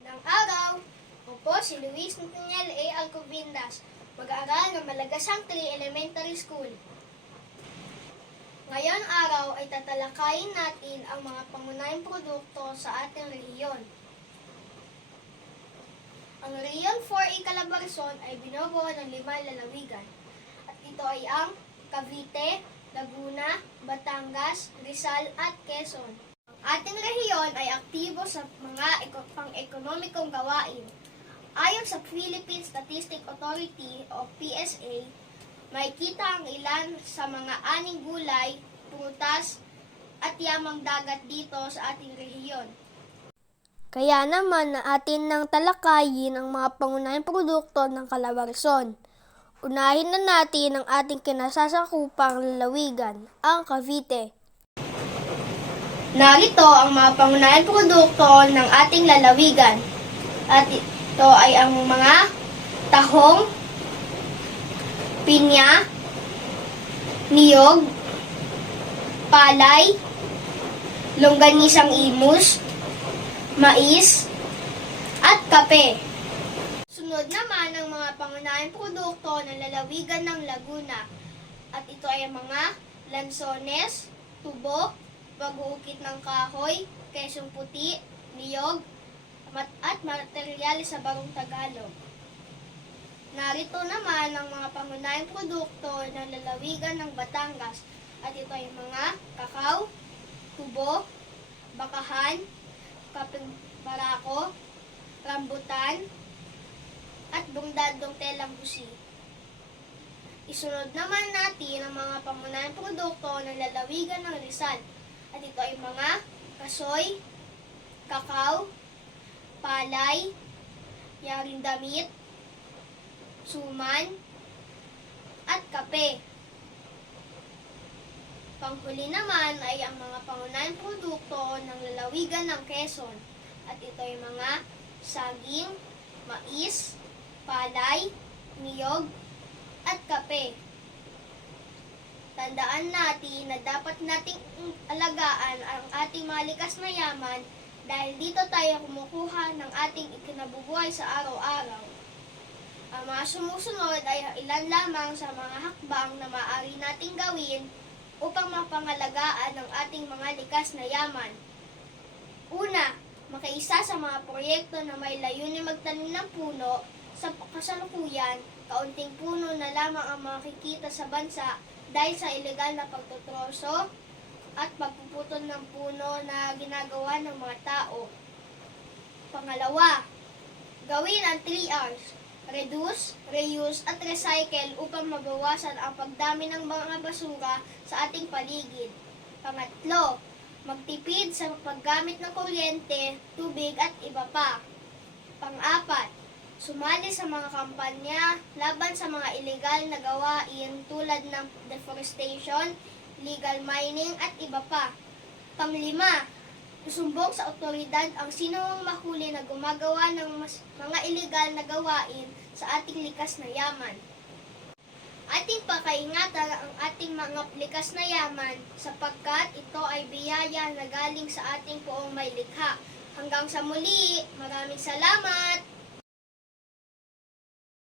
Ng araw, ako po si Luis Nathaniel A. Alcobendas, mag-aaral ng Malagasang 3 Elementary School. Ngayon araw ay tatalakayin natin ang mga pangunahing produkto sa ating rehiyon. Ang Rehiyon 4A Calabarzon ay binubuo ng 5 lalawigan. At ito ay ang Cavite, Laguna, Batangas, Rizal at Quezon. Ang ating rehiyon ay aktibo sa mga pang-ekonomikong gawain. Ayon sa Philippine Statistics Authority o PSA, makikita ang ilan sa mga aning gulay, prutas at yamang dagat dito sa ating rehiyon. Kaya naman na atin nang talakayin ang mga pangunahing produkto ng Calabarzon. Unahin na natin ang ating kinasasakupang lalawigan, ang Cavite. Narito ang mga pangunahing produkto ng ating lalawigan. At ito ay ang mga tahong, pinya, niyog, palay, longganisang imus, mais, at kape. Sunod naman ang mga pangunahing produkto ng lalawigan ng Laguna. At ito ay ang mga lansones, tubo, pag-uukit ng kahoy, kesong puti, niyog, at materyales sa Barong Tagalog. Narito naman ang mga pangunahing produkto ng lalawigan ng Batangas. At ito ay mga kakao, tubo, bakahan, kapeng barako, rambutan, at bungdadong telang busi. Isunod naman natin ang mga pangunahing produkto ng lalawigan ng Rizal. At ito ay mga kasoy, kakao, palay, yaring damit, suman, at kape. Panghuli naman ay ang mga pangunahing produkto ng lalawigan ng Quezon. At ito ay mga saging, mais, palay, niyog, at kape. Tandaan natin na dapat nating alagaan ang ating mga likas na yaman dahil dito tayo kumukuha ng ating ikinabubuhay sa araw-araw. Ang mga sumusunod ay ilan lamang sa mga hakbang na maaari nating gawin upang mapangalagaan ang ating mga likas na yaman. Una, makiisa sa mga proyekto na may layunin magtanim ng puno. Sa kasalukuyan, kaunting puno na lamang ang makikita sa bansa dahil sa ilegal na pagtutroso at pagpuputol ng puno na ginagawa ng mga tao. Pangalawa, gawin ang 3 R's. Reduce, reuse, at recycle upang mabawasan ang pagdami ng mga basura sa ating paligid. Pangatlo, magtipid sa paggamit ng kuryente, tubig at iba pa. Pang-apat, sumali sa mga kampanya laban sa mga ilegal na gawain tulad ng deforestation, illegal mining at iba pa. Pang-lima, susumbong sa otoridad ang sinumang mahuli na gumagawa ng mga ilegal na gawain sa ating likas na yaman. Ating pakaingatan ang ating mga likas na yaman sapagkat ito ay biyaya na galing sa ating poong may likha. Hanggang sa muli, maraming salamat!